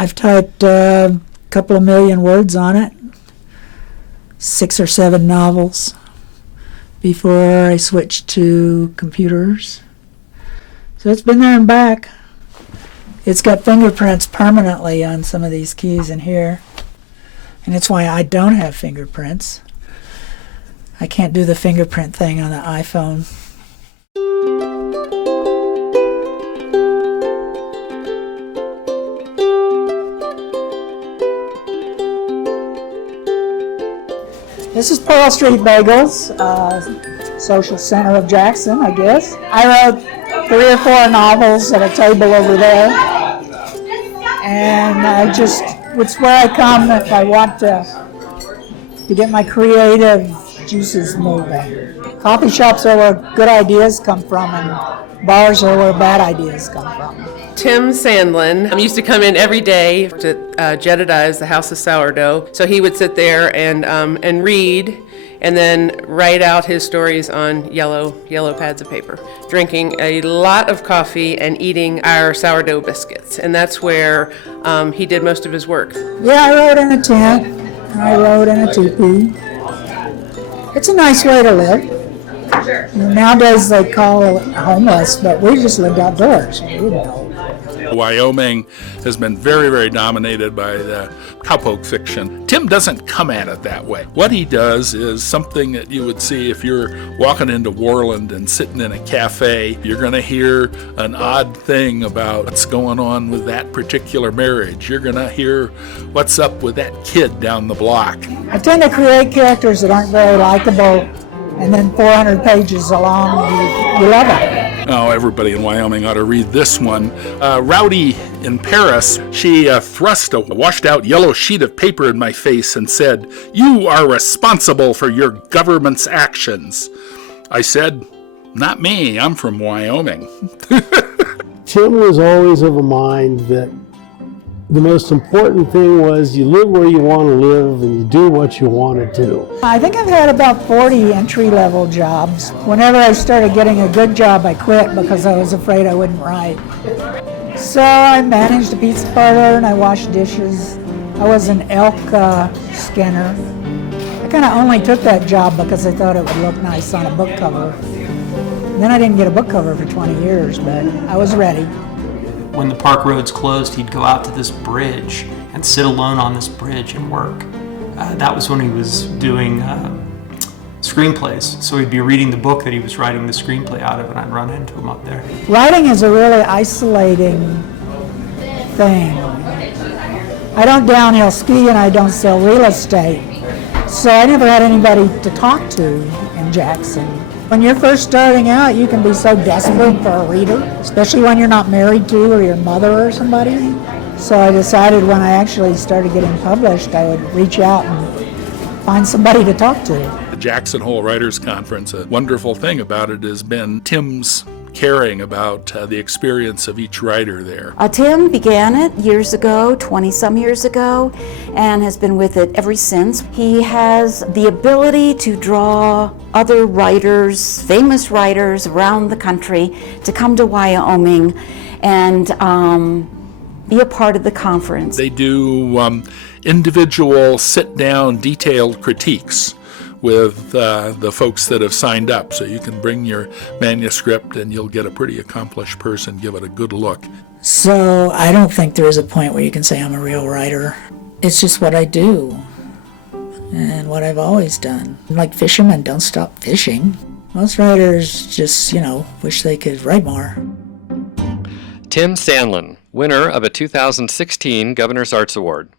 I've typed a couple of million words on it, 6 or 7 novels before I switched to computers. So it's been there and back. It's got fingerprints permanently on some of these keys in here. And it's why I don't have fingerprints. I can't do the fingerprint thing on the iPhone. This is Pearl Street Bagels, social center of Jackson, I guess. I wrote 3 or 4 novels at a table over there. And it's where I come if I want to get my creative juices moving. Coffee shops are where good ideas come from, and bars are where bad ideas come from. Tim Sandlin used to come in every day to Jedediah's, the House of Sourdough. So he would sit there and read, and then write out his stories on yellow pads of paper, drinking a lot of coffee and eating our sourdough biscuits. And that's where he did most of his work. Yeah, I wrote in a tent. I wrote in a teepee. It's a nice way to live. Sure. Nowadays they call it homeless, but we just lived outdoors. We didn't know. Wyoming has been very, very dominated by the cowpoke fiction. Tim doesn't come at it that way. What he does is something that you would see if you're walking into Worland and sitting in a cafe. You're going to hear an odd thing about what's going on with that particular marriage. You're going to hear what's up with that kid down the block. I tend to create characters that aren't very likable, and then 400 pages along, you love it. Oh, everybody in Wyoming ought to read this one. Rowdy in Paris, she thrust a washed-out yellow sheet of paper in my face and said, "You are responsible for your government's actions." I said, "Not me, I'm from Wyoming." Tim was always of a mind that the most important thing was you live where you want to live and you do what you want to do. I think I've had about 40 entry-level jobs. Whenever I started getting a good job, I quit because I was afraid I wouldn't write. So I managed a pizza parlor and I washed dishes. I was an elk skinner. I kind of only took that job because I thought it would look nice on a book cover. Then I didn't get a book cover for 20 years, but I was ready. When the park roads closed, he'd go out to this bridge and sit alone on this bridge and work. That was when he was doing screenplays. So he'd be reading the book that he was writing the screenplay out of, and I'd run into him up there. Writing is a really isolating thing. I don't downhill ski and I don't sell real estate. So I never had anybody to talk to in Jackson. When you're first starting out, you can be so desperate for a reader, especially when you're not married to or your mother or somebody. So I decided when I actually started getting published, I would reach out and find somebody to talk to. The Jackson Hole Writers Conference, a wonderful thing about it has been Tim's caring about the experience of each writer there. Tim began it years ago, 20-some years ago, and has been with it ever since. He has the ability to draw other writers, famous writers around the country to come to Wyoming and be a part of the conference. They do individual sit-down detailed critiques with the folks that have signed up. So you can bring your manuscript and you'll get a pretty accomplished person, give it a good look. So I don't think there is a point where you can say I'm a real writer. It's just what I do and what I've always done. Like fishermen don't stop fishing. Most writers just, wish they could write more. Tim Sandlin, winner of a 2016 Governor's Arts Award.